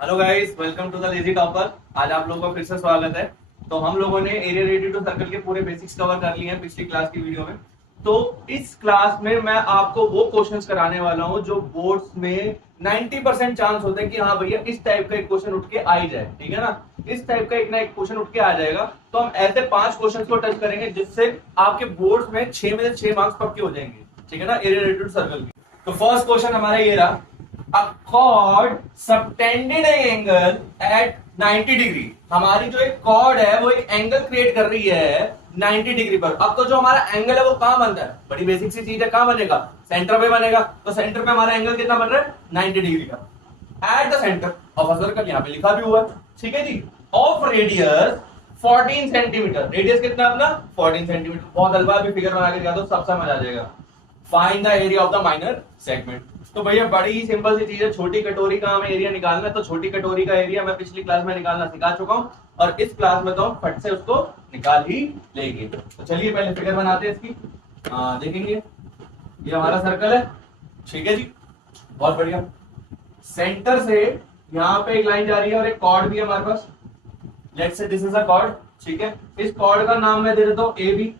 Hello guys, welcome to the lazy topper. आज आप लोगों का फिर से स्वागत है। तो हम लोगों ने एरिया रेडियस टू सर्कल के पूरे बेसिक्स कवर कर लिए हैं पिछली क्लास की वीडियो में। तो इस क्लास में मैं आपको वो क्वेश्चंस कराने वाला हूं जो बोर्ड्स में 90% चांस होता है कि हाँ भैया इस टाइप का एक क्वेश्चन उठ के आ ही जाए। ठीक है ना, इस टाइप का एक ना एक क्वेश्चन उठ के आ जाएगा। तो हम ऐसे 5 क्वेश्चंस को टच करेंगे जिससे आपके बोर्ड्स में 6 में से 6 मार्क्स पक्के हो जाएंगे। ठीक है ना, एरिया रेडियस टू सर्कल की। तो फर्स्ट क्वेश्चन हमारा ये रहा, a chord subtended an angle at 90 degree. हमारी जो एक कॉर्ड है वो एक एंगल क्रिएट कर रही है 90 डिग्री पर। अब तो जो हमारा एंगल है वो कहां बनता है, बड़ी बेसिक सी चीज है, कहां बनेगा, सेंटर पे बनेगा। तो सेंटर पे हमारा एंगल कितना बन रहा है, 90 डिग्री का at the centre of a circle. यहां पे लिखा भी हुआ है, ठीक है जी, ऑफ रेडियस 14 सेंटीमीटर। रेडियस कितना अपना 14 सेंटीमीटर। बहुत हल्का भी फिगर बना के दिखा दो, सब समझ आ जाएगा। Find the area of the minor segment. तो भैया बड़ी ही सिंपल सी चीज है, छोटी कटोरी का हमें एरिया निकालना है। तो छोटी कटोरी का एरिया मैं पिछली क्लास में निकालना सिखा चुका हूं और इस क्लास में तो हम फट से उसको निकाल ही लेंगे। तो चलिए पहले फिगर बनाते हैं इसकी। देखेंगे ये हमारा सर्कल है, ठीक है जी, बहुत बढ़िया। सेंटर से यहां पे एक लाइन जा रही है और एक कॉर्ड भी है हमारे पास। Let's say this is a chord, ठीक है। इस कॉर्ड का नाम मैं दे देता हूं ए बी,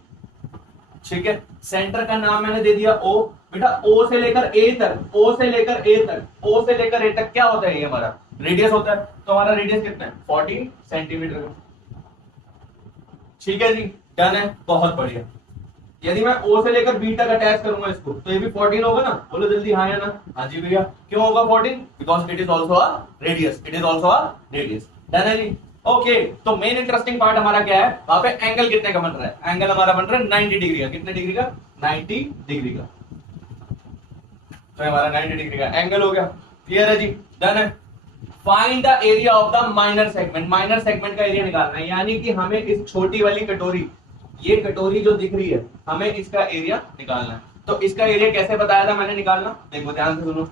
ठीक है। सेंटर का नाम मैंने दे दिया ओ। बेटा ओ से लेकर ए तक, ओ से लेकर ए तक, ओ से लेकर ए तक क्या होता है, ये हमारा रेडियस होता है। तो हमारा रेडियस कितना है, 14 सेंटीमीटर का। ठीक है जी, डन है, बहुत बढ़िया। यदि मैं ओ से लेकर बी तक अटैच करूंगा इसको तो ये भी 14 होगा ना, बोलो जल्दी हाँ या ना। हाँ जी भैया, क्यों होगा 14? Because it is also a radius, it is also a radius. Done है जी, ओके। तो मेन इंटरेस्टिंग पार्ट हमारा क्या है, वहां पे एंगल कितने का बन रहा है। एंगल हमारा बन रहा है 90 डिग्री का। कितने डिग्री का, 90 डिग्री का। तो हमारा 90 डिग्री का एंगल हो गया। क्लियर है जी, डन है। Find the area of the minor segment. Minor segment का एरिया निकालना है, यानी कि हमें इस छोटी वाली कटोरी, ये कटोरी जो दिख रही है, हमें इसका एरिया निकालना है। तो इसका एरिया कैसे बताया था मैंने निकालना, देखो ध्यान से सुनो।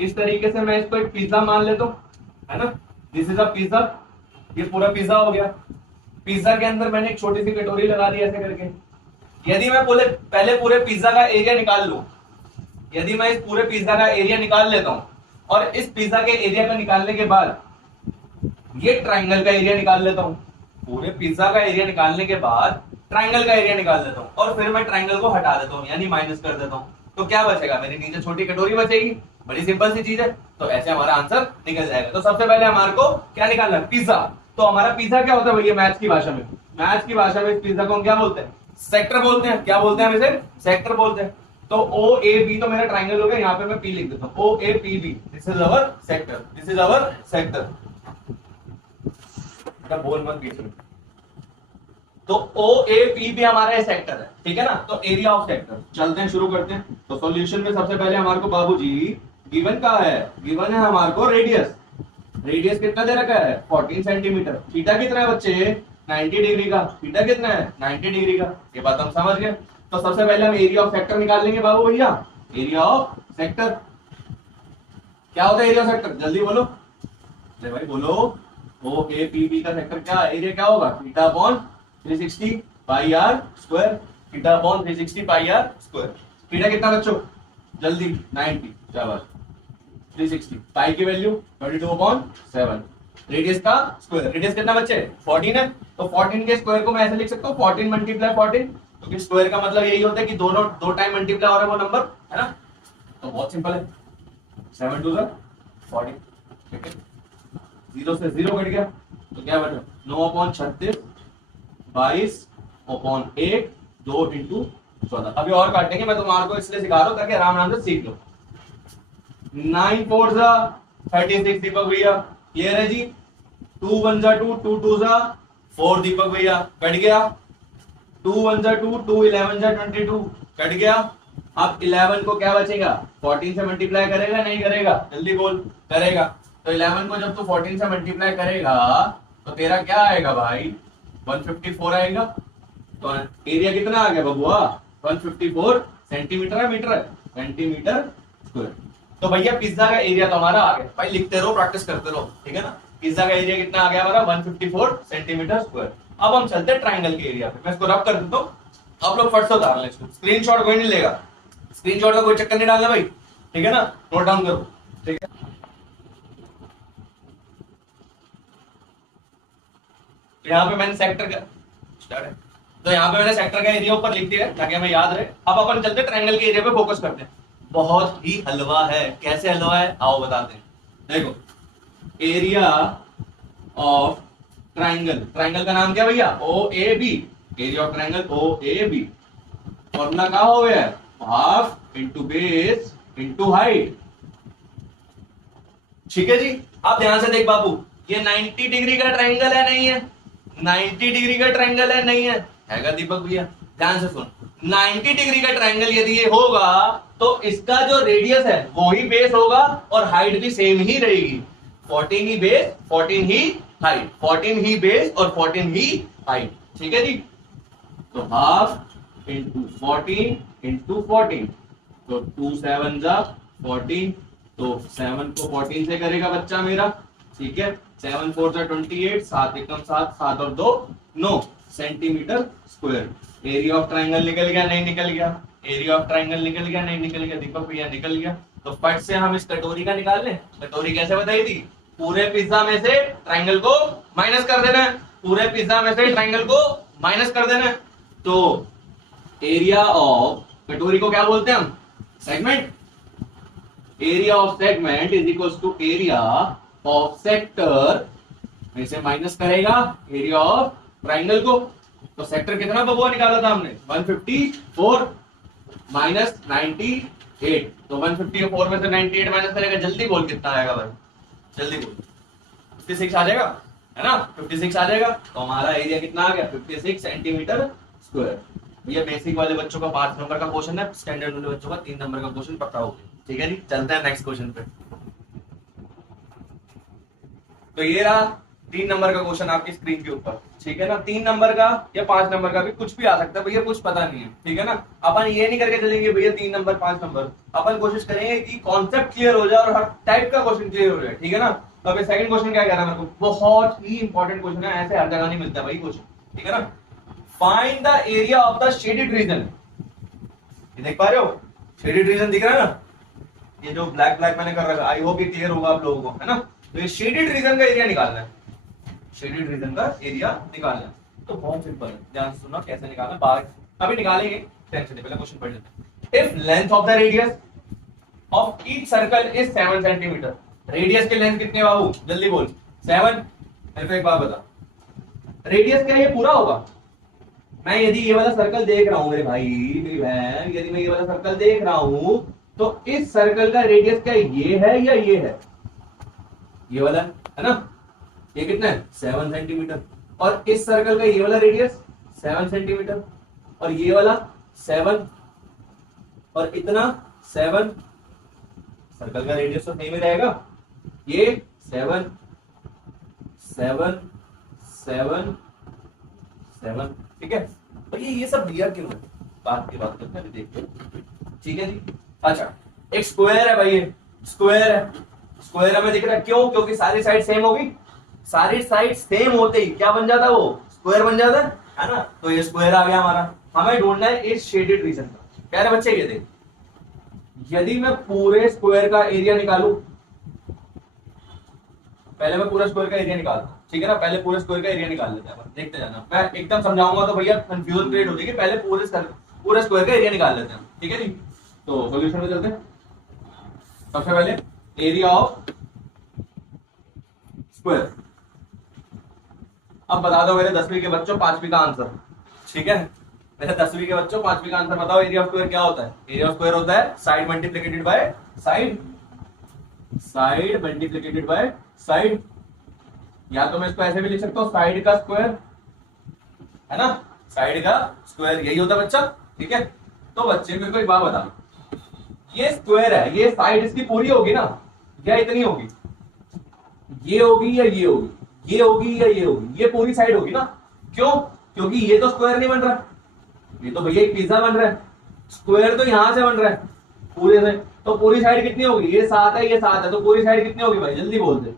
इस तरीके से मैं इसको एक पिज्जा मान लेता हूं, है ना। दिस इज अ पिज्जा, ये पूरा पिज्जा हो गया। पिज्जा के अंदर मैंने एक छोटी सी कटोरी लगा दी ऐसे करके। यदि मैं पहले पूरे पिज्जा का एरिया निकाल लूं, यदि मैं इस पूरे पिज्जा का एरिया निकाल लेता हूं और इस पिज्जा के एरिया को निकालने के बाद ये ट्राइंगल का एरिया निकाल लेता हूं, पूरे पिज्जा का एरिया निकालने के बाद ट्राइंगल का एरिया निकाल देता हूं और फिर मैं ट्राइंगल को हटा देता हूं, यानी माइनस कर देता हूं, तो क्या बचेगा, मेरे नीचे छोटी कटोरी बचेगी। बड़ी सिंपल सी चीज है। तो ऐसे हमारा आंसर निकल जाएगा। तो सबसे पहले हमारे को क्या निकालना है, पिज्जा। तो हमारा पिज्जा क्या होता है भैया, मैथ्स की भाषा में, मैथ्स की भाषा में इस पिज्जा को हम क्या बोलते हैं, सेक्टर बोलते हैं। क्या बोलते हैं हम इसे, सेक्टर बोलते हैं। तो ओ ए बी तो मेरा ट्राइंगल हो गया, यहाँ पे मैं पी लिख देता हूँ, O A P B, this is our sector, this is our sector. बोल मत बीच में। तो ओ ए पी भी हमारा सेक्टर है, ठीक है ना। तो एरिया ऑफ सेक्टर, चलते हैं शुरू करते हैं। तो सॉल्यूशन में सबसे पहले हमारे को बाबूजी गिवन का है, गिवन है हमारे को रेडियस। रेडियस कितना दे रखा है, 14 सेंटीमीटर। थीटा कितना है बच्चे, 90 डिग्री का। थीटा कितना है, 90 डिग्री का। ये बात हम समझ गए। तो सबसे पहले हम एरिया ऑफ सेक्टर निकाल लेंगे बाबू भैया। एरिया ऑफ सेक्टर क्या होता है, एरिया ऑफ सेक्टर जल्दी बोलो, ले भाई बोलो। ओ ए पी बी का सेक्टर क्या एरिया क्या होगा, theta upon 360 pi r square. Theta upon 360 pi r square. Theta कितना बच्चों, जल्दी 90, शाबाश। 360 पाई की वैल्यू 22/7। रेडियस का स्क्वायर, रेडियस कितना बच्चे 14 है। तो 14 के स्क्वायर को मैं ऐसे लिख सकता हूँ 14 मल्टीप्लाई 14, क्योंकि स्क्वायर का मतलब यही होता है कि दोनों दो टाइम मल्टीप्लाई हो रहा है वो नंबर, है ना। तो बहुत सिंपल है, 7 2 14, ठीक है। 0 से 0 कट गया तो क्या बचा, 9/36 22/1 2 × 14। अभी और काटेंगे, मैं तुम्हारे को इसलिए सिखा रहा हूं ताकि आराम से सीख लो। 9 4 36 दीपक भैया, क्लियर है जी। 2 1 2 2 2 4 दीपक भैया, कट गया। 2 1 2 2 11 22, कट गया। अब 11 को क्या बचेगा, 14 से मल्टीप्लाई करेगा नहीं करेगा, जल्दी बोल, करेगा। तो 11 को जब तू 14 से मल्टीप्लाई करेगा तो तेरा क्या आएगा भाई, 154 आएगा। तो एरिया कितना आ गया बबुआ, 154 सेंटीमीटर है, मीटर है, सेंटीमीटर स्क्वायर। तो भैया पिज्जा का एरिया तो हमारा आ गया भाई, लिखते रहो प्रैक्टिस करते रहो, ठीक है ना। पिज्जा का एरिया कितना आ गया हमारा, 154 सेंटीमीटर स्क्वायर। अब हम चलते हैं ट्राइंगल के एरिया पे। मैं इसको रब कर देता हूँ, आप लोग फट से उतार लें इसको। स्क्रीनशॉट कोई नहीं लेगा, स्क्रीनशॉट का कोई चक्कर नहीं डालना भाई, ठीक है ना। नोट डाउन करो, ठीक है। तो यहाँ पे मैंने सेक्टर का स्टार्ट है, तो यहाँ पे मैंने सेक्टर का एरिया ऊपर लिख दिया है ताकि हमें याद रहे। अब अपन चलते ट्रायंगल के एरिया पे फोकस करते हैं। बहुत ही हलवा है। कैसे हलवा है आओ बताते हैं। देखो एरिया ऑफ ट्रायंगल, ट्रायंगल का नाम क्या भैया O A B, area of triangle O A B, formula क्या हो गया half into base into height. ठीक है जी। अब ध्यान से देख बाबू, ये 90 डिग्री का ट्रायंगल है नहीं है, 90 डिग्री का ट्रायंगल है नहीं है दीपक भैया ध्यान से सुन। 90 डिग्री का ट्रायंगल यदि ये होगा तो इसका जो रेडियस है वो ही बेस होगा और हाइट भी सेम ही रहेगी। 14 ही बेस 14 ही हाइट, 14 ही बेस और 14 ही हाइट। ठीक है जी। तो हाफ इंटू 14 इंटू 14, तो 2 7 जा 14, तो 7 को 14 से करेगा बच्चा मेरा। ठीक है 7 4 जा 28, 7 एकम 7, 7 और 2 9 centimetre square. Area of triangle निकल गया नहीं निकल गया, एरिया ऑफ ट्रायंगल निकल गया नहीं निकल गया, दीपक भैया निकल गया। तो फट से हम इस कटोरी का निकाल लें। कटोरी कैसे बताई थी, पूरे पिज्जा में से ट्रायंगल को माइनस कर देना है, पूरे पिज्जा में से ट्रायंगल को माइनस कर देना है। तो एरिया ऑफ कटोरी को क्या बोलते हैं हम segment, area of segment is equal to area of sector में से माइनस करेगा एरिया ऑफ ट्रायंगल को। तो सेक्टर कितना बबुआ निकाला था हमने 154 माइनस 98, तो 154 में से 98 माइनस करेगा, जल्दी बोल कितना आएगा भाई जल्दी बोल। 56 आ जाएगा है ना, 56 आ जाएगा। तो हमारा एरिया कितना आ गया 56 सेंटीमीटर स्क्वायर। ये बेसिक वाले बच्चों का 5 नंबर का क्वेश्चन है, स्टैंडर्ड वाले बच्चों का 3 नंबर का क्वेश्चन पक्का हो गया। ठीक है जी, चलते हैं नेक्स्ट क्वेश्चन पे। तो ये रहा 3 नंबर का क्वेश्चन आपकी स्क्रीन के ऊपर। ठीक है ना, 3 नंबर का या 5 नंबर का भी कुछ भी आ सकता है भैया, कुछ पता नहीं है। ठीक है ना, अपन ये नहीं करके चलेंगे भैया 3 नंबर 5 नंबर, अपन कोशिश करेंगे कि कॉन्सेप्ट क्लियर हो जाए और हर टाइप का क्वेश्चन क्लियर हो जाए। ठीक है ना। तो अभी सेकंड क्वेश्चन क्या कह रहा है मेरे को, बहुत ही इंपॉर्टेंट क्वेश्चन है, ऐसे हर जगह नहीं मिलता भाई क्वेश्चन। ठीक है ना, find the area of the shaded region. ये देख पा रहे हो शेडेड रीजन दिख रहा है ना, ये जो ब्लैक ब्लैक मैंने कर रखा, आई होप ये क्लियर होगा आप लोगों को, है ना। तो ये शेडेड रीजन का एरिया निकालना है, शेडेड रीजन का एरिया निकालना है। तो बहुत सिंपल है, ध्यान से सुनना कैसे निकालना, बाहर अभी निकालेंगे, टेंशन नहीं, पहले क्वेश्चन पढ़ लेते हैं। If length of the radius of each circle is 7 centimetre, radius के लेंथ कितने बाबू जल्दी बोल 7। मेरे को एक बात बता, रेडियस क्या ये पूरा होगा, मैं यदि ये वाला सर्कल देख रहा हूं मेरे भाई मेरी बहन, यदि मैं ये वाला सर्कल देख रहा हूं तो इस सर्कल का रेडियस क्या ये है या ये है, ये वाला है ना, ये कितना है 7 सेंटीमीटर, और इस सर्कल का ये वाला रेडियस 7 सेंटीमीटर, और ये वाला 7 और इतना 7, सर्कल का रेडियस तो सही में रहेगा, ये 7 7 7 7। ठीक है, तो ये सब दिया क्यों है, बात की बात करते हैं देखते हैं। ठीक है जी। अच्छा एक स्क्वायर है भाई, ये स्क्वायर है, स्क्वायर हमें दिख रहा है क्यों, क्योंकि सारी साइड सेम होगी, सारी साइड सेम होते ही क्या बन जाता है वो स्क्वायर बन जाता है ना। तो ये स्क्वायर आ गया हमारा, हमें ढूंढना है इस शेडेड रीजन का। प्यारे बच्चे ये देख, यदि मैं पूरे स्क्वायर का एरिया निकालू, पहले मैं पूरा स्क्वायर का एरिया निकालता हूं, ठीक है ना, पहले पूरे स्क्वायर का एरिया निकाल लेते हैं, देखते जाना, मैं एकदम समझाऊंगा तो भैया कंफ्यूजन क्रिएट हो जाएगी, पहले पूरे स्क्वायर का एरिया निकाल लेते हैं। ठीक है जी, तो सॉल्यूशन में चलते हैं। सबसे पहले एरिया ऑफ स्क्वायर, अब बता दो मेरे 10वीं के बच्चों 5वीं का आंसर। ठीक है, मेरे 10वीं के बच्चों 5वीं का आंसर बताओ, एरिया ऑफ स्क्वायर क्या होता है। एरिया ऑफ स्क्वायर होता है side multiplicated by side, side multiplicated by side, या तो मैं इसको ऐसे भी लिख सकता हूं साइड का स्क्वायर, है ना, साइड का स्क्वायर यही होता है बच्चा। ठीक है, तो बच्चे मेरे को एक बात बता, ये स्क्वायर है, ये साइड इसकी पूरी होगी ना या इतनी होगी, ये होगी या ये होगी, ये होगी या ये होगी, ये पूरी साइड होगी ना, क्यों, क्योंकि ये तो स्क्वायर नहीं बन रहा, ये तो भैया एक पिज्जा बन रहा है, स्क्वायर तो यहां से बन रहा है पूरे से, तो पूरी साइड कितनी होगी, ये 7 है ये 7 है, तो पूरी साइड कितनी होगी भाई जल्दी बोल दे,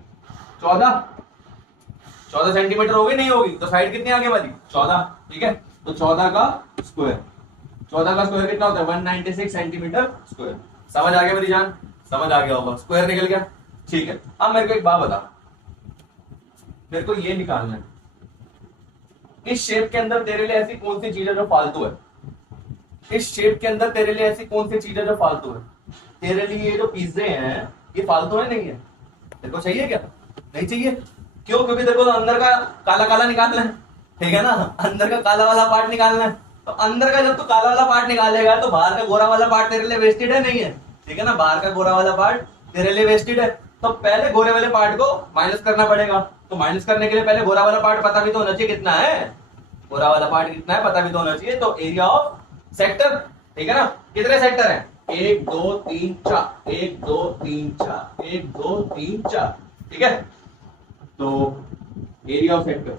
14 सेंटीमीटर होगी नहीं होगी, तो साइड कितनी आगे वाली 14। ठीक है, तो 14 का स्क्वायर, 14 का स्क्वायर कितना होता है 196 सेंटीमीटर स्क्वायर। समझ आ गया मेरी जान, समझ आ गया होगा, स्क्वायर निकल गया। ठीक है, अब मेरे को एक बात बता, मेरे को ये निकालना है इस शेप के अंदर तेरे लिए ऐसी कौन सी चीज है जो फालतू है? इस शेप के अंदर तेरे लिए ऐसी कौन सी चीज है जो फालतू है? तेरे लिए ये जो पिज्जे हैं ये फालतू है नहीं है? तेरे को चाहिए क्या? नहीं चाहिए। क्यों? क्योंकि तेरे को तो अंदर का काला काला निकालना है, ठीक है ना, अंदर का काला वाला पार्ट निकालना है। तो अंदर का जब तू काला वाला पार्ट निकालेगा तो बाहर का गोरा वाला पार्ट तेरे लिए वेस्टेड है नहीं है? ठीक है ना, बाहर का गोरा वाला पार्ट तेरे लिए वेस्टेड है। तो पहले गोरे वाले पार्ट को माइनस करना पड़ेगा। तो माइनस करने के लिए पहले गोरा वाला पार्ट पता भी तो होना चाहिए कितना है, गोरा वाला पार्ट कितना है पता भी तो होना चाहिए। तो एरिया ऑफ सेक्टर, ठीक है ना, कितने सेक्टर हैं? 1 2 3 4, 1 2 3 4, 1 2 3 4, ठीक है। तो एरिया ऑफ सेक्टर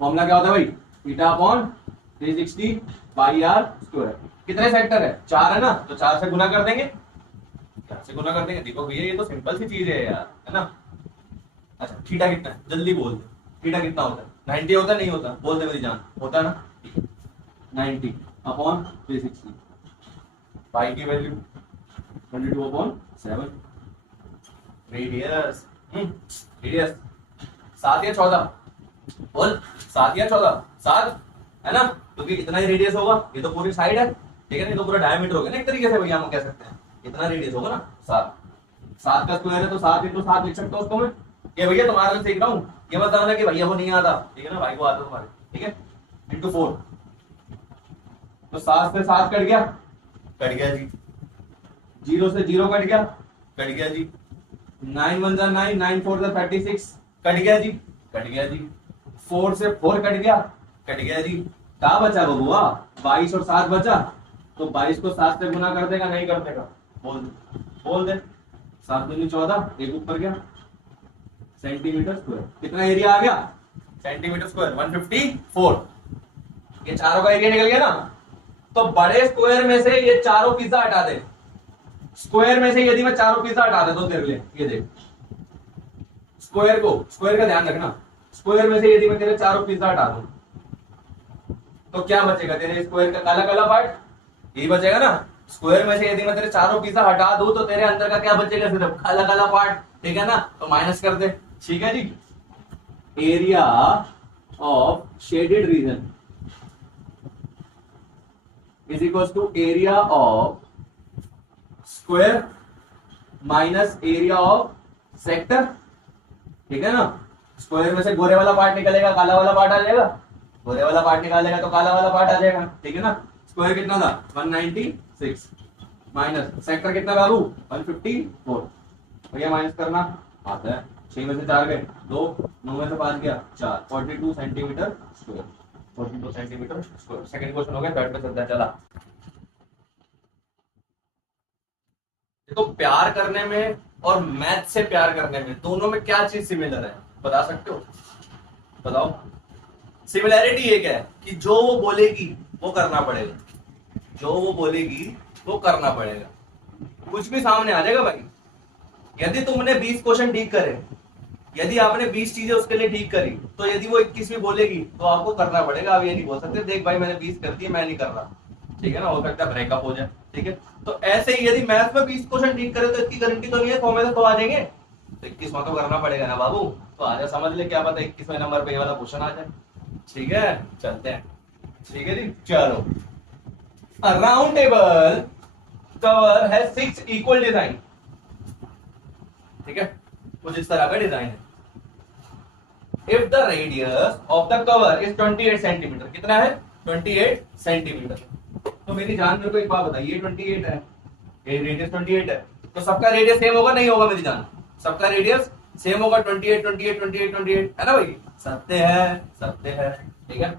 फॉर्मूला क्या होता है भाई? Theta upon 360 by r square. कितने सेक्टर है? 4 है ना, तो 4 से गुना कर देंगे, 4 से गुना कर देंगे। देखो भैया ये तो सिंपल सी चीज है यार, है ना। अच्छा थीटा कितना है जल्दी बोल दे, थीटा कितना होता है? 90 होता है नहीं होता? बोल दे मेरी जान, होता है ना, 90 अपॉन 360, पाई की वैल्यू 22 अपॉन 7, रेडियस रेडियस 7 या 14 बोल, 7 या 14? 7 है ना, क्योंकि इतना ही रेडियस होगा, ये तो पूरी साइड है, ठीक है ना, ये तो पूरा डायमीटर हो गया ना एक तरीके से भैया, हम कह सकते हैं इतना रेडियस होगा ना। 7 का स्क्वायर है तो 7 × 7 लिख सकता हूँ उसको मैं। ये भैया तुम्हारे लिए सीख रहा हूँ, ये बताना कि भैया को नहीं आता, ठीक है ना, भाई को आता तुम्हारे, ठीक है, इंटू 4। तो 7 से 7 कट गया, कट गया जी। 0 से 0 कट गया, कट गया जी। 9 1 जा 9, 9 4 जा 36, कट गया जी, कट गया जी। 4 से 4 कट गया, कट गया जी। क्या बचा बबुआ? 22 और 7 बचा, तो 22 को 7 से गुना कर देगा नहीं कर देगा? बोल दे 7 दूनी 14, एक ऊपर गया, सेंटीमीटर स्क्वायर। कितना एरिया आ गया? Centimetre square 154। ये चारों का एरिया निकल गया ना। तो बड़े स्क्वायर में से ये चारों पिज्जा हटा दे, स्क्वायर में से यदि मैं चारों पिज्जा हटा दे तो तेरे लिए ये देख, स्क्वायर का ध्यान रखना, स्क्वायर में से यदि मैं तेरे चारों पिज्जा हटा दूं तो क्या बचेगा? तेरे स्क्वायर का काला काला पार्ट यही बचेगा ना। स्क्वायर में से यदि मैं तेरे चारों पिज्जा हटा दूं तो तेरे अंदर का क्या बचेगा? सिर्फ काला काला पार्ट, ठीक है ना, तो माइनस कर दे, ठीक है जी। Area of shaded region is equal to area of square minus area of sector, ठीक है ना। स्क्वायर में से गोरे वाला पार्ट निकलेगा, काला वाला पार्ट आ जाएगा, गोरे वाला पार्ट निकालेगा तो काला वाला पार्ट आ जाएगा, ठीक है ना। स्क्वायर कितना था? 196 माइनस सेक्टर कितना बाबू? 154। भैया माइनस करना आता है। 6 में से 4 गए 2, 9 में से 5 गया 4, 42 centimetre square, 42 centimetre square. Second question हो गया, थर्ड पे चलता है, चला। देखो प्यार करने में और मैथ से प्यार करने में दोनों में क्या चीज सिमिलर है बता सकते हो? बताओ। सिमिलैरिटी एक है कि जो वो बोलेगी वो करना पड़ेगा, जो वो बोलेगी वो करना पड़ेगा, कुछ भी सामने आ जाएगा भाई। यदि तुमने 20 क्वेश्चन ठीक करे, यदि आपने 20 चीजें उसके लिए ठीक करी, तो यदि वो 21 भी बोलेगी तो आपको करना पड़ेगा। आप ये नहीं बोल सकते देख भाई मैंने 20 कर दिए मैं नहीं कर रहा, ठीक है ना, हो सकता है ब्रेकअप हो जाए, ठीक है। तो ऐसे ही यदि मैथ में 20 क्वेश्चन ठीक करे तो इसकी गारंटी तो नहीं है 100 में से 100 आ जाएंगे, तो 21वां तो करना पड़ेगा ना बाबू। तो आजा समझ ले, क्या पता 21वें नंबर पे ये वाला क्वेश्चन आ जाए, ठीक है। चलते हैं, ठीक है जी, चलो। A round table cover has 6 equal design, ठीक है, कुछ इस तरह का डिजाइन है। If the radius of the cover is 28 centimetre, कितना है? 28 सेंटीमीटर। तो मेरी जान मेरे को एक बात बताइए, 28 है, ये रेडियस 28 है, तो सबका रेडियस सेम होगा नहीं होगा मेरी जान? सबका रेडियस सेम होगा, 28 28 28 28, है ना भाई? सत्य है, ठीक है।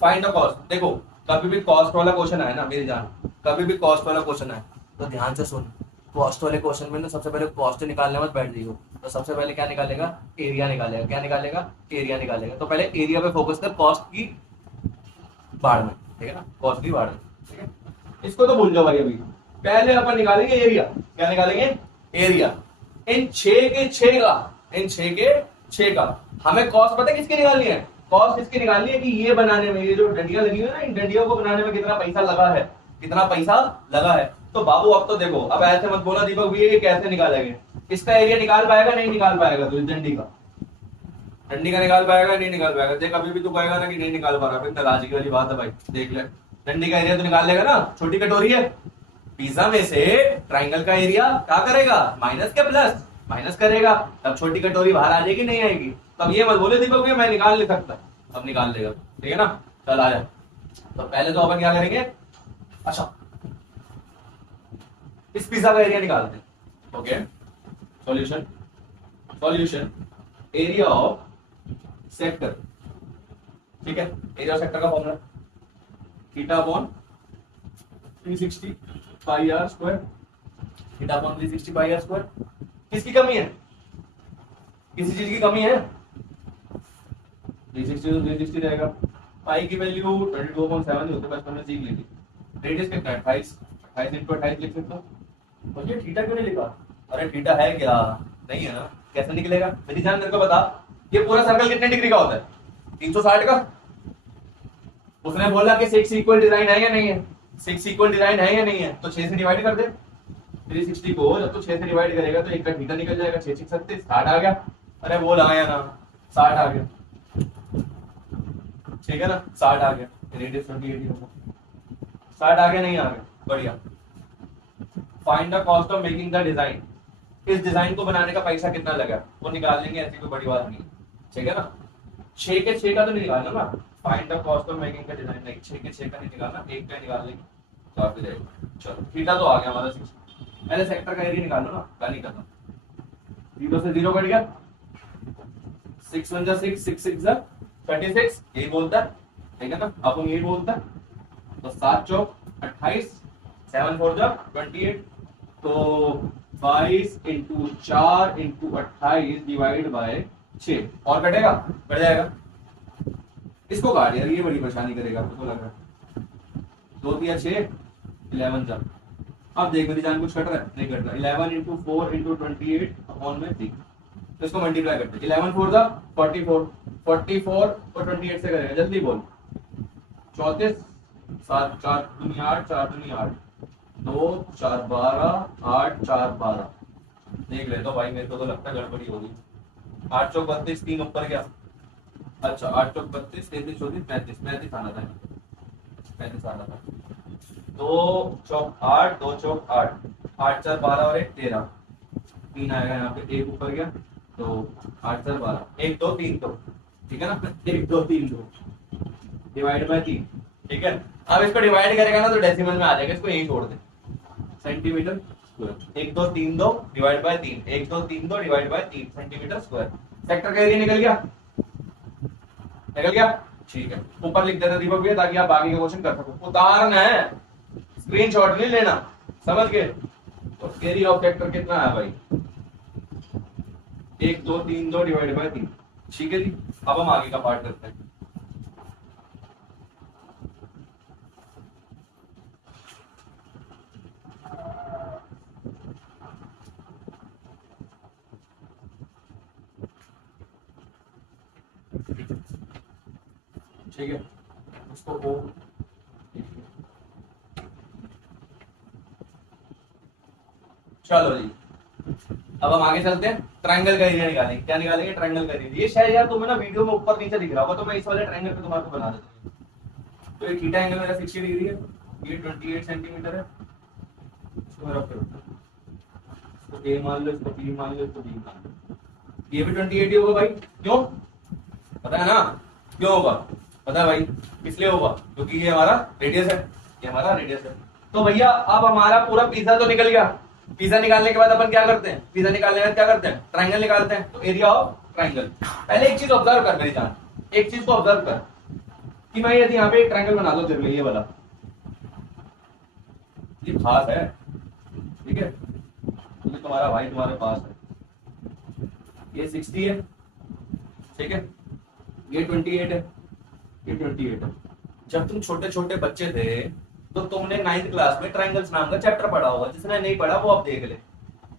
Find the cost. देखो कभी भी कॉस्ट वाला क्वेश्चन आए ना मेरी जान, कभी भी कॉस्ट वाला क्वेश्चन आए तो ध्यान से सुन। कॉस्ट वाले क्वेश्चन में ना सबसे पहले कॉस्ट निकालने मत बैठ जाइयो, तो सबसे पहले क्या निकालेगा? एरिया निकालेगा। क्या निकालेगा? एरिया निकालेगा। तो पहले एरिया पे फोकस कर, कॉस्ट की बाढ़ में, ठीक है ना, कॉस्ट की बाढ़ में, ठीक है। इसको तो भूल जाओ भाई, अभी पहले अपन निकालेंगे एरिया। क्या निकालेंगे? एरिया। इन 6 के 6 का, इन 6 के 6 का हमें कॉस्ट पता है किसकी निकालनी है? कॉस्ट इसकी निकालनी है कि ये बनाने में, ये जो डंडियां लगी हुई है ना, इन डंडियों को बनाने में कितना पैसा लगा है, कितना पैसा लगा है। तो बाबू अब तो देखो, अब ऐसे मत बोला दीपक भैया ये कैसे निकालेंगे, इसका एरिया निकाल पाएगा नहीं निकाल पाएगा तो इस डंडी का, डंडी का निकाल पाएगा नहीं निकाल पाएगा? देख अभी भी तू कहेगा ना कि नहीं निकाल पा रहा, फिर नाराजगी वाली बात है भाई। देख ले डंडी का एरिया तो निकाल लेगा ना, छोटी कटोरी है, पिज्जा में से ट्राइंगल का एरिया क्या करेगा, माइनस के प्लस माइनस करेगा, तब छोटी कटोरी बाहर आ जाएगी नहीं आएगी। तब ये मत बोले दीपक भैया मैं निकाल नहीं सकता, अब निकाल लेगा, ठीक है ना। चल आ जा। तो पहले तो अपन क्या करेंगे, अच्छा इस पिज्जा का एरिया निकालते हैं। Okay solution, solution area of sector, ठीक है। एरिया ऑफ सेक्टर का formula theta upon 360 pi r square, theta upon 360 pi r square. किसकी कमी है, किसी चीज की कमी है, 360 तो 360 रहेगा। पाई की वैल्यू 22.7 होते बचपन में सीख ली थी। रेडियस कितना है 28, 28 इंटू 28 लिख सकते हो। और ये थीटा क्यों नहीं लिखा, अरे थीटा है क्या, नहीं है ना, कैसे निकलेगा मेरी जान, मेरे को बता। ये पूरा सर्कल कितने डिग्री का होता है, 360 का। उसने बोला कि 6 इक्वल डिजाइन है या नहीं है, 6 इक्वल डिजाइन है या नहीं है, तो 6 से डिवाइड कर दे 360 को। जब तो 6 से डिवाइड करेगा तो एक का थीटा निकल जाएगा, 6 6 36 60 आ गया। अरे वो लगाया ना 60 आ गया, ठीक है ना, 60 आ गया। रेडियस 28 होगा, 60 आ गया नहीं आ गया, बढ़िया। Find the cost of making the design, इस डिजाइन को बनाने का पैसा कितना लगा वो निकाल लेंगे, ऐसी कोई बड़ी बात नहीं, ठीक है ना। 6 के 6 का तो नहीं निकालना ना, find the cost of making the design, नहीं 6 के 6 का नहीं निकालना, एक का निकाल लेंगे तो आप जाएगा। चलो थीटा तो आ गया हमारा 6, पहले सेक्टर का एरिया निकाल लो ना, क्या नहीं करना, 0 से 0 कट गया, 6 1 जा 6 6 6 जा 36, यही बोलता है, ठीक है ना, अपन यही बोलता है। तो 7 चौक 28, 7 4 जा 28, तो 22 इंटू 4 इंटू 28 डिवाइड बाय 6, और कटेगा, कट जाएगा। इसको काट यार, ये बड़ी परेशानी करेगा आपको तो लग रहा है। 2 3 6 11 जा, अब देख मेरी जान कुछ कट रहा है, नहीं कट रहा। 11 इंटू 4 इंटू 28 अपॉन में 3, तो इसको मल्टीप्लाई करते हैं। 11 4 जा 44, 44 और 28 से करेगा, जल्दी बोल। 34 7 4 दूनी 8 4 दूनी 8, 2 4 12 8 4 12। देख ले तो भाई, मेरे को तो लगता है गड़बड़ी होगी। 8 चौक 32, 3 ऊपर गया, अच्छा 8 चौक 32 33 34 35, 35 आना था, 35 आना था। 2 चौक 8, 2 चौक 8, 8 4 12 और 1 13, 3 आएगा यहाँ पे, 1 ऊपर गया, तो 8 4 12, 1 2 3 2, ठीक है ना, 1 2 3 2 डिवाइड बाय 3, ठीक है। अब इसको डिवाइड करेगा ना तो डेसिमल में आ जाएगा, इसको यही छोड़ दे, centimetre square. 1 2 3 2 divide by 3, 1 2 3 2 divide by 3 centimetre square. Sector का एरिया निकल गया, निकल गया, ठीक है। ऊपर लिख देना दीपक भैया ताकि आप आगे का क्वेश्चन कर सको, उदाहरण है, स्क्रीनशॉट नहीं लेना, समझ गए। तो एरिया ऑफ सेक्टर कितना है भाई, 1 2 3 2 डिवाइड बाय 3, ठीक है जी। अब हम आगे का पार्ट करते हैं। ठीक है, उसको ओ, चलो जी अब हम आगे चलते हैं, ट्रायंगल का एरिया निकालेंगे। क्या निकालेंगे, ट्रायंगल का एरिया। ये शायद यार तुम्हें ना वीडियो में ऊपर नीचे दिख रहा होगा, तो मैं इस वाले ट्रायंगल पे तुम्हारे को बना देता हूं। तो ये थीटा एंगल मेरा 60 डिग्री है, ये 28 सेंटीमीटर है, इसको मैं रख के रखता हूं, इसको ए मान लो, इसको बी मान लो, इसको बी मान लो। ये भी 28 ही होगा भाई, क्यों पता है ना, क्यों होगा पता है भाई, इसलिए होगा क्योंकि ये हमारा रेडियस है, ये हमारा रेडियस है। तो भैया अब हमारा पूरा पिज्जा तो निकल गया। पिज्जा निकालने के बाद अपन क्या करते हैं, पिज्जा निकालने के बाद क्या करते हैं, ट्रायंगल निकालते हैं। तो एरिया ऑफ ट्रायंगल, पहले एक चीज ऑब्जर्व कर मेरी जान, एक चीज को ऑब्जर्व कर कि मैं यदि यहाँ पे एक ट्रायंगल बना लो तेरे लिए, ये वाला, ये खास है, ठीक है, तो तुम्हारा भाई तुम्हारे पास है, ये 60 है, ठीक है, ये 28 है, ये 28 है। जब तुम छोटे छोटे बच्चे थे तो तुमने 9th क्लास में ट्रायंगल्स नाम का चैप्टर पढ़ा होगा, जिसने नहीं पढ़ा वो अब देख ले।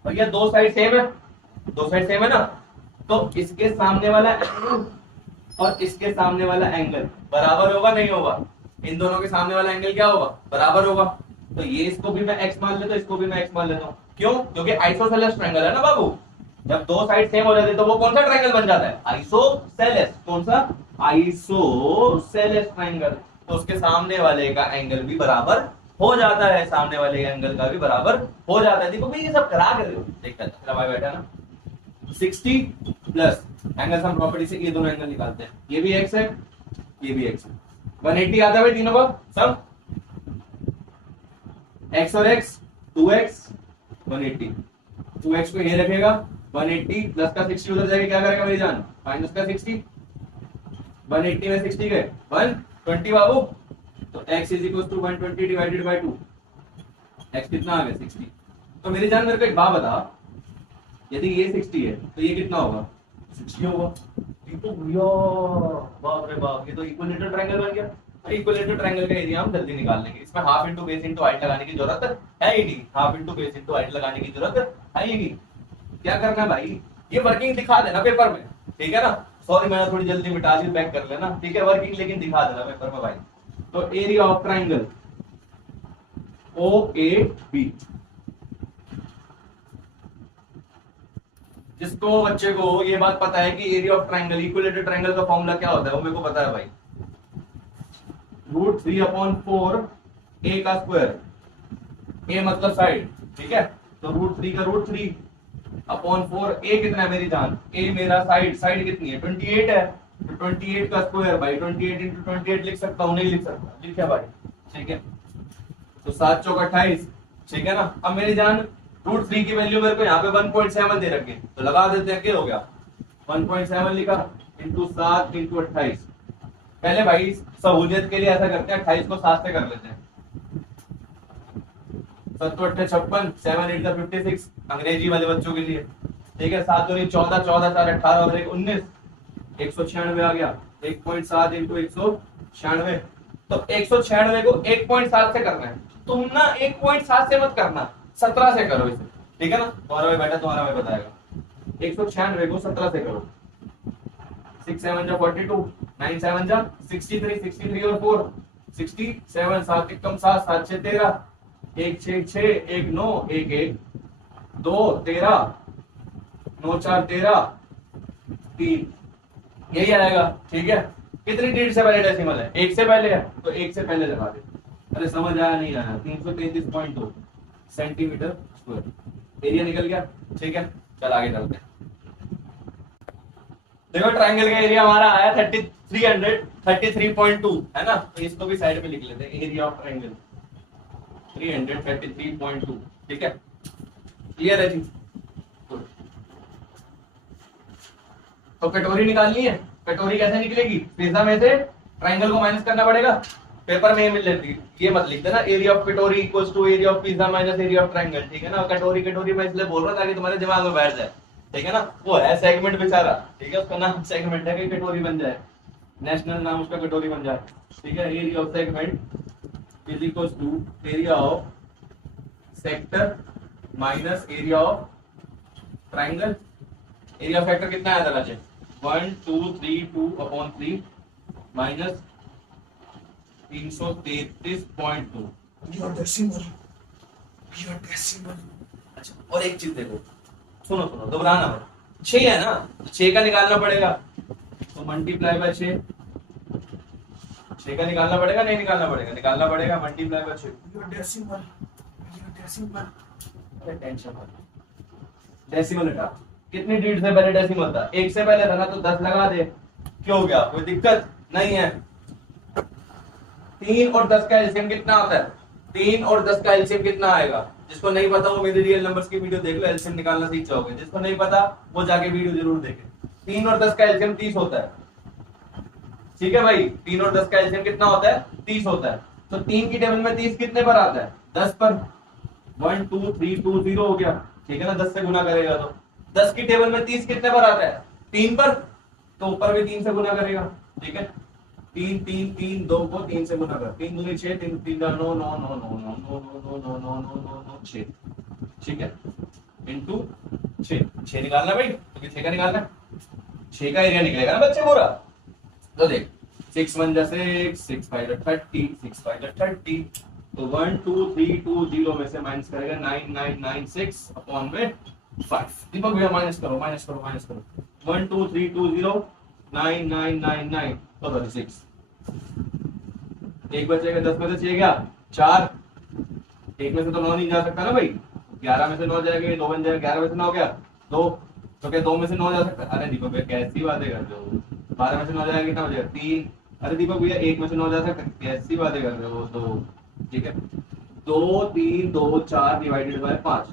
भैया दो साइड सेम है, दो साइड सेम है ना, तो इसके सामने वाला एंगल और इसके सामने वाला एंगल बराबर होगा नहीं होगा, इन दोनों के सामने वाला एंगल क्या होगा, बराबर होगा। तो ये इसको भी मैं x मान लेता हूं, इसको भी मैं x मान लेता हूं, क्यों, क्योंकि आइसोसेलेस ट्रायंगल है ना बाबू, जब दो साइड सेम हो जाती है तो वो कौन सा ट्रायंगल बन जाता है? आइसोसेलेस। कौन सा? Isosceles triangle. तो उसके सामने वाले का एंगल भी बराबर हो जाता है, सामने वाले एंगल का भी बराबर हो जाता है। देखो भाई ये सब करा कर रहे हो, देखता है भाई बैठा ना 60 प्लस एंगल सम प्रॉपर्टी से ये दोनों एंगल निकालते हैं, ये भी x है ये भी x है, 180 आता है भाई तीनों का सम, x और x 2x 180, 2x को ये रखेगा 180 प्लस का 60 उधर जाके क्या करेगा मेरी जान? माइनस का 60, 180 में 60 गए 120 बाबू, तो x is equal to 120 divided by 2, x कितना आ गया 60। तो मेरी जान मेरे को एक बात बता, यदि ये 60 है तो ये कितना होगा? 60 होगा। ये तो भैया बाप रे बाप, ये तो इक्विलेटरल ट्रायंगल बन गया। तो इक्विलेटरल ट्रायंगल का एरिया हम जल्दी निकाल लेंगे। इसमें half into base into height लगाने की जरूरत है ही नहीं, half into base into height लगाने की जरूरत है ही नहीं। क्या करना है भाई, ये वर्किंग दिखा देना पेपर में, ठीक है ना। सॉरी मैंने थोड़ी जल्दी मिटा दी, बैक कर लेना, ठीक है वर्किंग, लेकिन दिखा देना पेपर में भाई। तो एरिया ऑफ ट्रायंगल OAB, जिसको बच्चे को ये बात पता है कि area of triangle, equilateral triangle का फॉर्मूला क्या होता है वो मेरे को पता है भाई, √3/4 a का स्क्वायर, a मतलब साइड, ठीक है। तो √3 का √3/4, a कितना है मेरी जान? a मेरा साइड, साइड कितनी है? 28 है, तो 28 का स्क्वायर भाई 28 इंटू 28 लिख सकता हूँ, नहीं लिख सकता? लिखा भाई, ठीक है। तो 7 चौक 28, ठीक है ना। अब मेरी जान √3 की वैल्यू मेरे को यहाँ पे 1.7 दे रखी, तो लगा देते हैं, क्या हो गया 1.7 लिखा इंटू 7 इंटू 28। पहले भाई सहूलियत के लिए ऐसा करते हैं, 28 को 7 से कर लेते हैं, 7 8 56, 7 8 56 अंग्रेजी वाले बच्चों के लिए, ठीक है। 7 दूनी 14, 14 4 18 और 1 19, 196 आ गया। 1.7 इंटू 196, तो 196 को 1.7 से करना है। तुम ना 1.7 से मत करना, 17 से करो इसे, ठीक है ना। तुम्हारा भाई बैठा, तुम्हारा भाई बताएगा। 196 को 17 से करो, 6 7 जा 42, 9 7 जा 63, 63 और 4 67, 7 एकम 7, 7 6 13, 1 6 6, 1 9, 1 1 2 13, 9 4 13, 3, यही आएगा, ठीक है। कितनी डिजिट से पहले डेसिमल है? 1 से पहले है, तो 1 से पहले लगा दे। अरे समझ आया नहीं आया? 333.2 सेंटीमीटर स्क्वायर एरिया निकल गया, ठीक है। चल आगे चलते हैं। देखो ट्रायंगल का एरिया हमारा आया 33.2 है ना, तो इसको भी साइड पे लिख लेते हैं, एरिया ऑफ ट्रायंगल 333.2, ठीक है। क्लियर है जी? तो कटोरी निकालनी है, कटोरी कैसे निकलेगी? पिज्जा में से ट्रायंगल को माइनस करना पड़ेगा, पेपर में ये मिल लेती है, ये मत लिख देना एरिया ऑफ कटोरी equals to area of pizza minus area of triangle, ठीक है ना। कटोरी कटोरी मैं इसलिए बोल रहा था ताकि तुम्हारे दिमाग में बैठ जाए, ठीक है ना। वो है सेगमेंट बेचारा, ठीक है, उसका नाम सेगमेंट है कि कटोरी बन जाए, नेशनल नाम उसका कटोरी बन जाए, ठीक है। Area of segment is equals to area of sector minus area of triangle. Area of sector कितना आया था बच्चे? 1 2 3 2/3 माइनस 333.2। अच्छा और एक चीज देखो, सुनो सुनो घबराना मत, 6 है ना, 6 का निकालना पड़ेगा, तो मल्टीप्लाई बाय 6, 6 का निकालना पड़ेगा, नहीं निकालना पड़ेगा? निकालना पड़ेगा, मल्टीप्लाई बाय 6। टेंशन मत, डेसिमल हटा। कितनी डिजिट से पहले डेसिमल था? 1 से पहले था ना, तो 10 लगा दे, क्यों हो गया? कोई दिक्कत नहीं है। 3 और 10 का एलसीएम कितना आता है? 3 और 10 का एलसीएम कितना आएगा? जिसको नहीं पता वो मेरे रियल नंबर्स की वीडियो देख लो, एलसीएम निकालना सीख जाओगे। जिसको नहीं पता वो जाके वीडियो जरूर देखे। 3 और 10 का एलसीएम 30 होता है, ठीक है भाई। 3 और 10 का एलसीएम कितना होता है? 30 होता है। तो 3 की टेबल में 30 कितने पर आता है? 10 पर। 1 2 3 2 0 हो गया, ठीक है ना। 10 से गुना करेगा तो 10 की टेबल में 30 कितने पर आता है? 3 पर, तो ऊपर भी 3 से गुना करेगा, ठीक है। 3 3 3 2 को 3 से गुना कर, 3 दूनी 6, 3 3 9 9 9 9 9 9 9 9 9 9 6, ठीक है, इंटू 6 निकालना भाई, क्योंकि 6 का निकालना है, 6 का एरिया निकलेगा ना बच्चे पूरा। तो देख 6 1 जा 6, 6 5 जा 30, 6 5 जा 30, तो 1 2 3 2 0 में से माइनस करेगा 9 9 9 6 अपॉन में 5। दीपक भैया माइनस करो माइनस करो माइनस करो। 1 2 3 2 0 9 9 9 9 तो 6। एक बचेगा 10 में से 6 गया 4। एक में से तो 9 नहीं जा सकता ना भाई। 11 में से 9 जाएगा 2 बन जाएगा। 11 में से 9 गया 2। तो क्या 2 में से 9 जा सकता है? अरे दीपक भैया कैसी बातें कर रहे हो। 12 में से 9 जाएगा कितना हो जाएगा 3। अरे दीपक भैया 1 में से 9 जा सकता है? कैसी बातें कर रहे हो। 2 ठीक है। 2 3 2 4 डिवाइडेड बाय 5।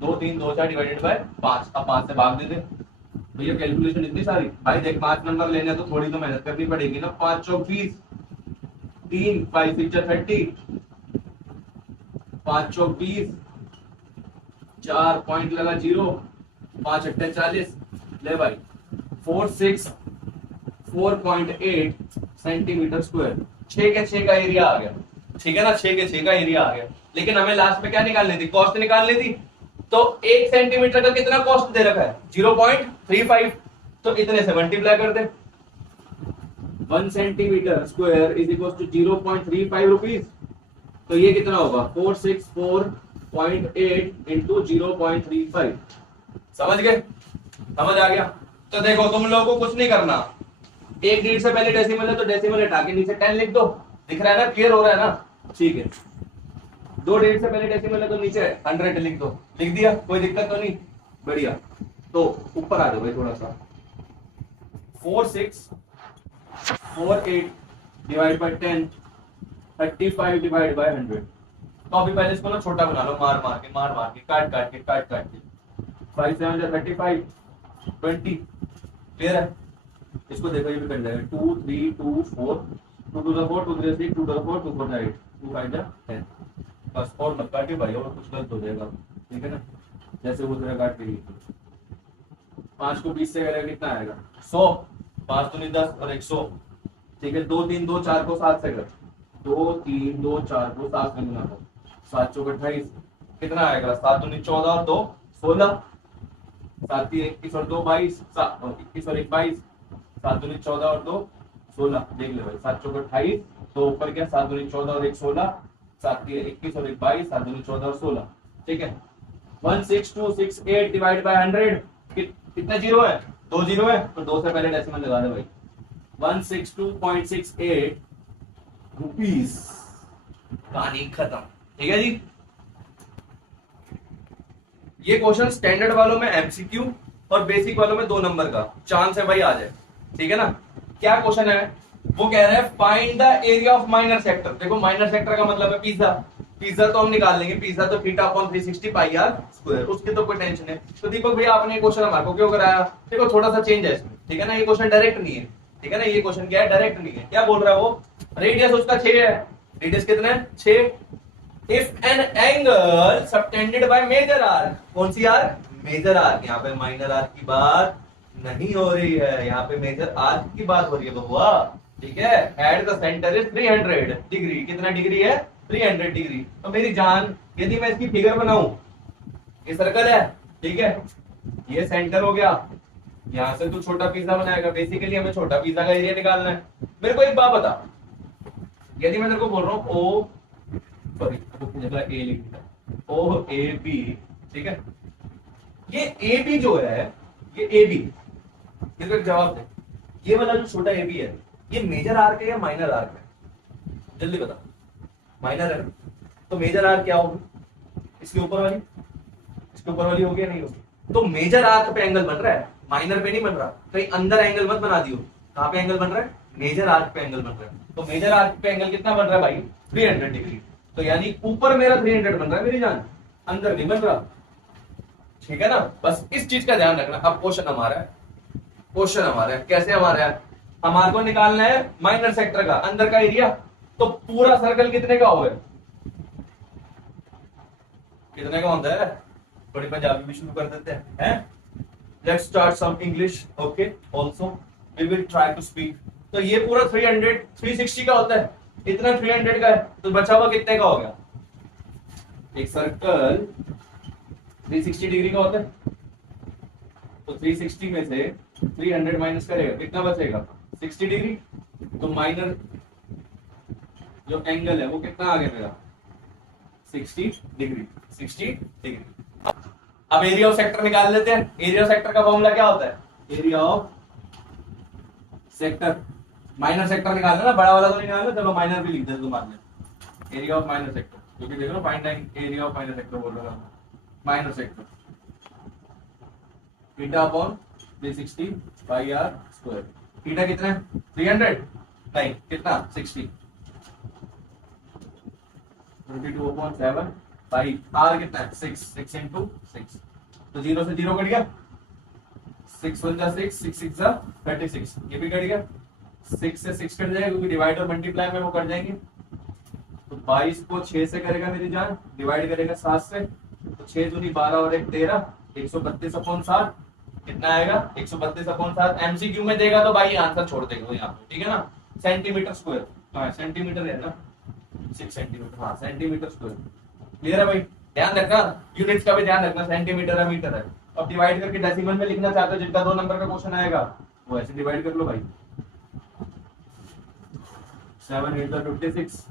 2 3 2 4 divided by 5। अब 5 से भाग दे दे भैया। कैलकुलेशन इतनी सारी भाई देख 5 नंबर लेने हैं तो थोड़ी तो मेहनत करनी पड़ेगी ना। 5 चौक 20 3 5 6 30 5 चौक 20 4 पॉइंट लगा 0 5 अट्ठे 40 ले भाई 4.8 सेंटीमीटर स्क्वायर। 6 के 6 का एरिया आ गया ठीक है ना। 6 के 6 का एरिया आ गया। लेकिन हमें लास्ट में क्या निकालनी थी? कॉस्ट निकालनी थी। तो 1 सेंटीमीटर का कितना कॉस्ट दे रखा है? 0.35। तो इतने से मल्टीप्लाई कर दे। 1 centimetre square is equal to 0.35 rupees. तो ये कितना होगा? 464.8 इंटू 0.35। समझ गए? समझ आ गया? तो देखो तुम लोगों को कुछ नहीं करना। 1 डिजिट से पहले डेसिमल है तो डेसिमल हटा के नीचे 10 लिख दो। दिख रहा है ना? क्लियर हो रहा है ना? ठीक है। 2 डिजिट से पहले डेसिमल है तो नीचे 100 लिख दो। लिख दिया? कोई दिक्कत तो नहीं? बढ़िया। तो ऊपर आ जाओ भाई थोड़ा सा। 4648 डिवाइड बाय 10 35 डिवाइड बाय 100। तो अभी पहले इसको ना छोटा बना लो। मार मार के काट काट के 5 7 35 20। क्लियर है? इसको देखो ये भी कर जाएगा 2 3 2 4 2 टू द 4 2 3 6 2 टू द 4 2 4 8 2 5 10। बस और मत काटिए भाई और कुछ गलत हो जाएगा। ठीक है ना? जैसे वो तरह काट के 5 को 20 से करेगा कितना आएगा? 100। 5 तो नहीं 10 और 100। ठीक है। 2 3 2 4 को 7 से कर। 2 3 2 4 को 7 में गुना करो। 7 चौक 28 कितना आएगा? 7 तो नहीं 14 और 2 16। 7 3 21 और 2 22 7 और 21 और 1 22। 7 दूनी 14 और 2 16। देख ले भाई 7 चौक 28 तो ऊपर क्या 7 दूनी 14 और 1 16। 7 3 21 और 1 22 7 दूनी 14 और 16। ठीक है। 16268 डिवाइड बाय 100 कितने जीरो है? 2 जीरो है तो 2 से पहले डेसिमल लगा दे भाई। 162.68 रुपीस। कहानी खत्म। ठीक है जी। ये क्वेश्चन स्टैंडर्ड वालों में एमसीक्यू और बेसिक वालों में 2 नंबर का चांस है भाई आ जाए। ठीक है ना? क्या क्वेश्चन है? वो कह रहा है find the area of minor sector. देखो माइनर सेक्टर का मतलब है पिज्जा। पिज्जा तो हम निकाल लेंगे। पिज्जा तो theta upon 360 pi r square. उसकी तो कोई टेंशन है। तो दीपक भैया आपने ये क्वेश्चन हमारे को क्यों कराया? देखो थोड़ा सा चेंज है इसमें। ठीक है ना? ये क्वेश्चन डायरेक्ट नहीं है। ठीक है ना? ये क्वेश्चन क्या है? डायरेक्ट नहीं है। क्या बोल रहा है वो? रेडियस उसका 6 है। रेडियस कितना है? 6। If an angle subtended by major arc. कौन सी आर्क? Major arc. यहाँ पे माइनर आर्क की बात नहीं हो रही है। यहाँ पे मेजर आर्क की बात हो रही है बबुआ। ठीक है। At the centre is 300 degree. कितना डिग्री है? 300 डिग्री। तो मेरी जान यदि मैं इसकी फिगर बनाऊं, ये सर्कल है। ठीक है। ये सेंटर हो गया। यहां से तू छोटा पिज्जा बनाएगा। बेसिकली हमें छोटा पिज्जा का एरिया निकालना है। मेरे को एक बात बता, यदि मैं तेरे को बोल रहा हूँ ओ सॉरी ए लिख दिया ओ ए बी। ठीक है। ये ए बी जो है, ये ए बी, इसका जवाब दे। ये वाला जो छोटा ए बी है ये मेजर आर्क है या माइनर आर्क है? जल्दी बता। माइनर है तो मेजर आर्क क्या होगी? इसके ऊपर वाली, इसके ऊपर वाली होगी या नहीं होगी? तो मेजर आर्क पे एंगल बन रहा है, माइनर पे नहीं बन रहा। कहीं अंदर एंगल मत बना दियो। कहां पे एंगल बन रहा है? मेजर आर्क पे एंगल बन रहा है। तो मेजर आर्क पे एंगल कितना बन रहा है भाई? 300 डिग्री। तो यानी ऊपर मेरा 300 बन रहा है मेरी जान, अंदर नहीं बन रहा। ठीक है ना? बस इस चीज का ध्यान रखना। अब क्वेश्चन हमारा है, क्वेश्चन हमारा है कैसे हमारा है? हमारे को निकालना है माइनर सेक्टर का अंदर का एरिया। तो पूरा सर्कल कितने का होगा? कितने का होता है? थोड़ी पंजाबी भी शुरू कर देते हैं। Let's start some English. Okay, also we will try to speak. तो ये पूरा 300 360 का होता है। इतना 300 का है तो बचा हुआ कितने का हो गया? एक सर्कल 360 डिग्री का होता है तो 360 में से 300 माइनस करेगा कितना बचेगा? 60 डिग्री। तो माइनर जो एंगल है वो कितना आ गया मेरा? 60 डिग्री। 60 डिग्री। अब एरिया ऑफ सेक्टर निकाल लेते हैं। एरिया ऑफ सेक्टर का फॉर्मूला क्या होता है? Area of sector, minor sector निकालना ना, बड़ा वाला तो निकालना, चलो माइनर भी लिख दे बाद में। एरिया ऑफ माइनर सेक्टर, क्योंकि देखो ना find area of minor sector बोल रहा हूं, minor sector theta upon 360 by r square. Theta कितना है? 300 नहीं, कितना? 60, 22/7 बाई आर कितना है? 6 इंटू 6, तो 0 से 0 कट गया, 6 1 जा 6, 6 6 जा 36, ये भी कट गया, 6 से 6 कट जाएगा क्योंकि डिवाइड और मल्टीप्लाई में वो कट जाएंगे। तो 22 को 6 से करेगा मेरी जान, डिवाइड करेगा 7 से, तो 6 दूनी 12 और 1 13, 132/7 कितना आएगा? 132/7। एमसीक्यू में देगा तो भाई आंसर छोड़ देगा यहाँ पे, ठीक है ना। सेंटीमीटर स्क्वायर, हाँ सेंटीमीटर है ना, 6 सेंटीमीटर, हाँ सेंटीमीटर स्क्वायर। क्लियर है भाई? ध्यान रखना, यूनिट्स का भी ध्यान रखना, सेंटीमीटर है मीटर है। अब डिवाइड करके डेसिमल में लिखना चाहते हो, जिनका 2 नंबर का क्वेश्चन आएगा वो ऐसे डिवाइड कर लो भाई। 7 8 56,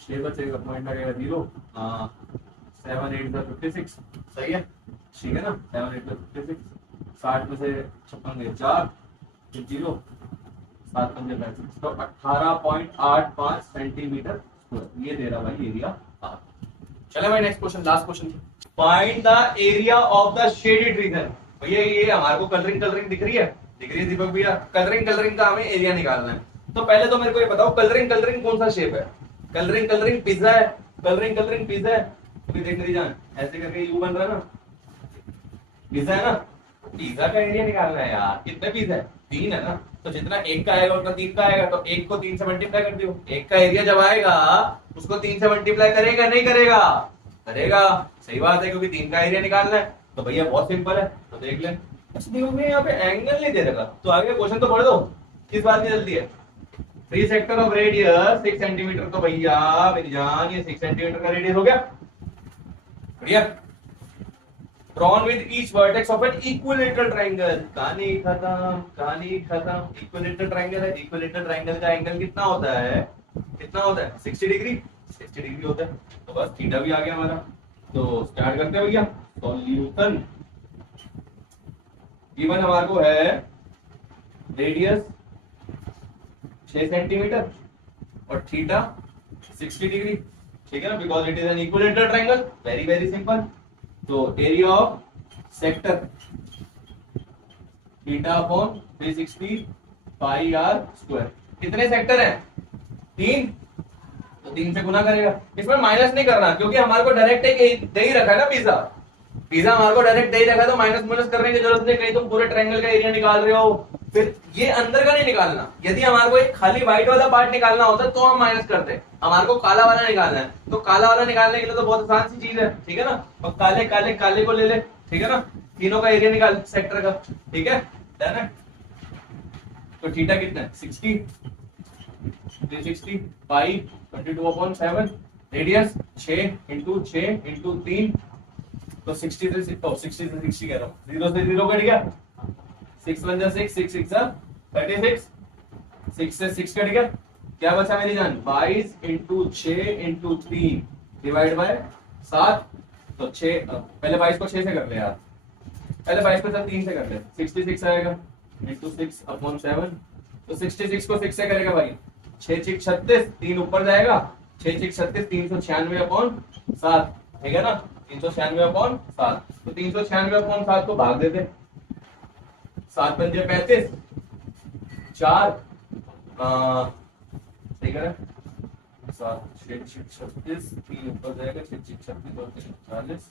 6 बचेगा, पॉइंट लगेगा 0, हाँ 7 8 56, सही है, ठीक है ना। 7 8 56, 60 में से 56 गए 4, फिर 0, 7 5 35, तो 18.85 सेंटीमीटर स्क्वायर ये दे रहा भाई एरिया। चले भाई next question, last question. Find the area of the shaded region. भैया ये हमारे को कलरिंग कलरिंग दिख रही है? दिख रही है दीपक भैया? कलरिंग कलरिंग का हमें एरिया निकालना है। तो पहले तो मेरे को ये बताओ कलरिंग कलरिंग कौन सा शेप है? कलरिंग कलरिंग पिज्जा है, कलरिंग कलरिंग पिज्जा है, तो देख रही जान ऐसे करके यू बन रहा है ना, पिज्जा है ना। पिज्जा का एरिया निकालना है यार, कितने पिज्जा है? 3 है ना, तो जितना 1 का आएगा उतना 3 का आएगा, तो 1 को 3 से मल्टीप्लाई कर दियो। 1 का एरिया जब आएगा उसको 3 से मल्टीप्लाई करेगा नहीं करेगा? करेगा, सही बात है, क्योंकि 3 का एरिया निकालना है। तो भैया बहुत सिंपल है, तो देख ले। अच्छा देखो मैं यहाँ पे एंगल नहीं दे रखा, तो आगे क्वेश्चन तो पढ़ दो, किस बात की जल्दी है? 3 सेक्टर ऑफ रेडियस 6 सेंटीमीटर, तो भैया मेरी जान ये 6 सेंटीमीटर का रेडियस हो गया, बढ़िया। drawn with each vertex of an equilateral triangle। कहानी खत्म, कहानी खत्म। इक्विलेटरल ट्रायंगल है, इक्विलेटरल ट्रायंगल का एंगल कितना होता है? कितना होता है? 60 डिग्री, 60 डिग्री होता है। तो बस थीटा भी आ गया हमारा। तो स्टार्ट करते हैं भैया सॉल्यूशन। गिवन हमारे को है रेडियस 6 सेंटीमीटर और थीटा 60 डिग्री, ठीक है ना, because it is an equilateral triangle. Very very simple. तो area of sector theta upon 360 pi r square. कितने सेक्टर हैं? 3, तो 3 से गुना करेगा। इसमें माइनस नहीं करना क्योंकि हमारे को डायरेक्ट एक दे ही रखा है ना पिज्जा। पिज्जा हमारे को डायरेक्ट दे ही रखा है, तो माइनस माइनस करने की जरूरत नहीं। कहीं तुम पूरे ट्रायंगल का एरिया निकाल रहे हो, फिर ये अंदर का नहीं निकालना। यदि हमारे को एक खाली व्हाइट वाला पार्ट निकालना होता तो हम माइनस करते। हमारे को काला वाला निकालना है, तो काला वाला निकालने के लिए तो बहुत आसान सी चीज है, ठीक है ना। और काले काले काले को ले ले, ठीक है ना। तीनों का एरिया निकाल सेक्टर का, ठीक है, डन है। तो थीटा कितना है? 60, 360 पाई 22/7, रेडियस 6 इंटू 6 इंटू 3, तो 60 से 60 कह रहा हूँ, 0 से 0 कट गया, 6 1 जा 6, 6 6 जा 36, 6 से 6 कट गया, क्या बचा मेरी जान? 22 इंटू 6 इंटू 3 डिवाइड बाय 7, तो 6, पहले 22 को 6 से कर ले यार, पहले 22 को 3 से कर ले, 66 आएगा इंटू 6/7, तो 66 को 6 से करेगा भाई, 6 6 36, 3 ऊपर जाएगा, 6 6 36, 396/7, ठीक है ना, 396/7, तो 396/7 को भाग देते, 7 पंजे 35, 4 ठीक है, 7 6 6 36, 3 ऊपर जाएगा, 6 6 36 और 40,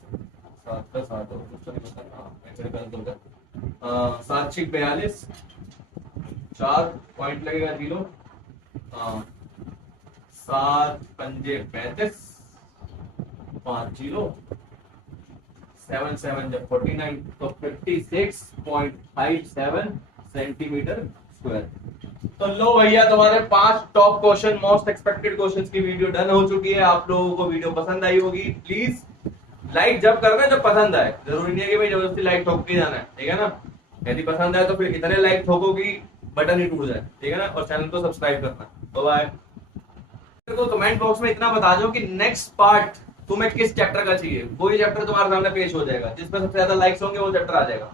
7 का 7 और कुछ नहीं पता, हाँ ऐसे गलत होगा, 7 6 42, 4 पॉइंट लगेगा 0, 7 पंजे 35, 5 0, 7 7 जब 49, तो 56.57 सेंटीमीटर स्क्वायर। तो लो भैया तुम्हारे 5 top question, most expected questions की वीडियो डन हो चुकी है। आप लोगों को वीडियो पसंद आई होगी। प्लीज लाइक जब करना जब पसंद आए, जरूरी नहीं है कि भाई जबरदस्ती लाइक ठोक के जाना है, ठीक है ना। यदि पसंद आए तो फिर इतने लाइक ठोको कि बटन ही टूट जाए, ठीक है ना। और चैनल को सब्सक्राइब करना। तो बाय। कमेंट बॉक्स में इतना बता दो कि नेक्स्ट पार्ट तुम्हें किस चैप्टर का चाहिए, वही चैप्टर तुम्हारे सामने पेश हो जाएगा, जिसमें सबसे ज्यादा लाइक्स होंगे वो चैप्टर आ जाएगा।